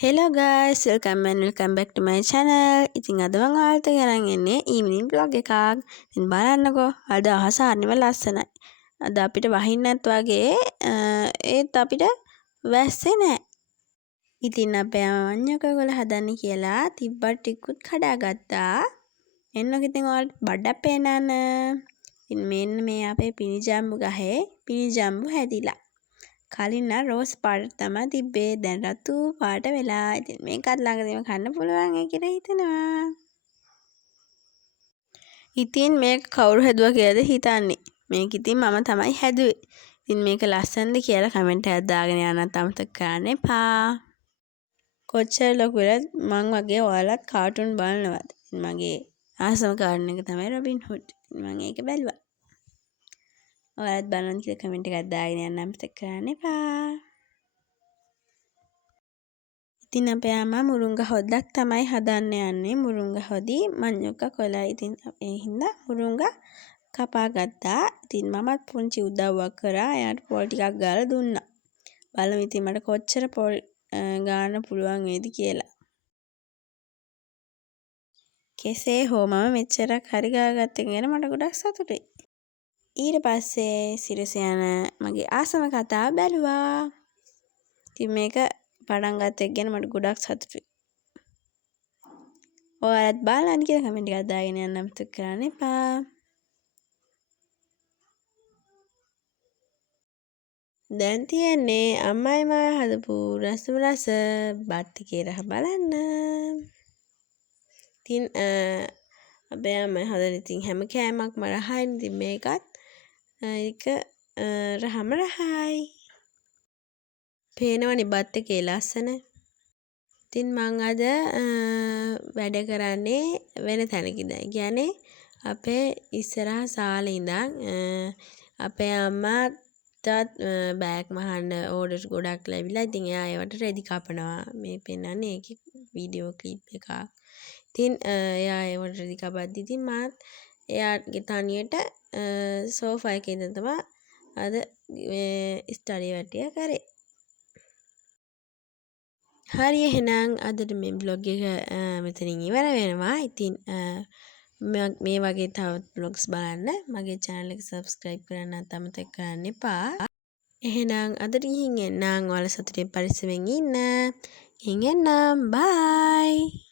Hello guys, welcome back to my channel. ඉතින් අද මම ඔයාලට ගෙනන් එන්නේ evening vlog එකක්. ඉතින් බලන්නකෝ. අද අහස හරිම ලස්සනයි. අද අපිට වහින්නත් වගේ ඒත් අපිට වැස්සේ නැහැ. ඉතින් අපේ අම්මා හදන්නේ කියලා තිබ්බට ටිකුත් කඩාගත්තා. එන්නකො ඉතින් ඔයාලට බඩක් පේනන. ඉතින් මෙන්න මේ අපේ පිනිජම්බු ගහේ පිනිජම්බු හැදිලා. කලින් නම් රෝස් පාට තමයි තිබ්බේ. දැන් රතු පාට වෙලා. ඉතින් මේකත් ළඟදීම කන්න පුළුවන් කියලා හිතනවා. ඉතින් මේක කවුරු හැදුවා කියලාද හිතන්නේ? මේක ඉතින් මම තමයි හැදුවේ. ඉතින් මේක ලස්සනද කියලා කමෙන්ට් එකක් දාගෙන යන්නත් අමතක කරන්න එපා. කොච්චර ලොකුද මං වගේ ඔයාලත් කාටුන් බලනවද? මගේ ආසම කාටුන් එක තමයි රොබින් හුඩ්. මම ඒක බැලුවා. ඔයාලත් බලන්න කියලා කමෙන්ට් එකක් දාගෙන යන්න අමතක කරන්න එපා. ඉතින් අපේ අම්මා මුරුංගා හොද්දක් තමයි හදන්න යන්නේ. මුරුංගා හොදි මඤ්ඤොක්කා කොලා. ඉතින් ඒ හින්දා මුරුංගා කපා ගත්තා. ඉතින් මමත් පුංචි උදව්වක් කරා. එයාට පොල් ටිකක් ගාලා දුන්නා. බලමු ඉතින් මට කොච්චර පොල් ගාන්න පුළුවන් වේද කියලා. කෙසේ හෝ මම මෙච්චරක් හරි ගාගත්ත ගැන මට ගොඩක් සතුටුයි. ඊට පස්සේ සිරස යන මගේ ආසම කතාව බැලුවා. ඉතින් මේක පටන් ගත්ත එක ගැන මට ගොඩක් සතුටුයි. ඔයාලත් බලන්න කියලා කමෙන්ට් එකක් දාගෙන යන්න අමතක කරන්න එපා. දැන් තියෙන්නේ අම්මයි මායි හදපු රසම රස බත් එකේ රහ බලන්න. ඉතින් අපේ අම්මයි හදන ඉතින් හැම කෑමක්ම රහයි. ඉතින් මේකත් ඒක රහම රහයි. පේනවනේ බත් එකේ ලස්සන. ඉතින් මං අද වැඩ කරන්නේ වෙන තැනකින්. ඒ කියන්නේ අපේ ඉස්සරහ සාලේ ඉඳන් අපේ අම්මාටත් බෑග් මහන්න ඕඩර් ගොඩක් ලැබිලා. ඉතින් එයා ඒවට රෙදි කපනවා. මේ පෙන්නන්නේ ඒකේ වීඩියෝ ක්ලිප් එකක්. ඉතින් එයා ඒවට රෙදි කපද්දි ඉතින් මාත් එයාගේ තනියට සෝෆා එකේ ඉඳන් තමයි අද ස්ටඩි වටිය කරේ. හරි එහෙනම් අදට මේ බ්ලොග් එක මෙතනින් ඉවර වෙනවා. ඉතින් මේ වගේ තවත් බ්ලොග්ස් බලන්න මගේ channel එක subscribe කරන්නත් අමතක කරන්න එපා. එහෙනම් අදට ගිහින් එන්නම්. ඔයාලා සතුටින් පරිස්සමෙන් ඉන්න. ගිහින් එන්නම්. bye.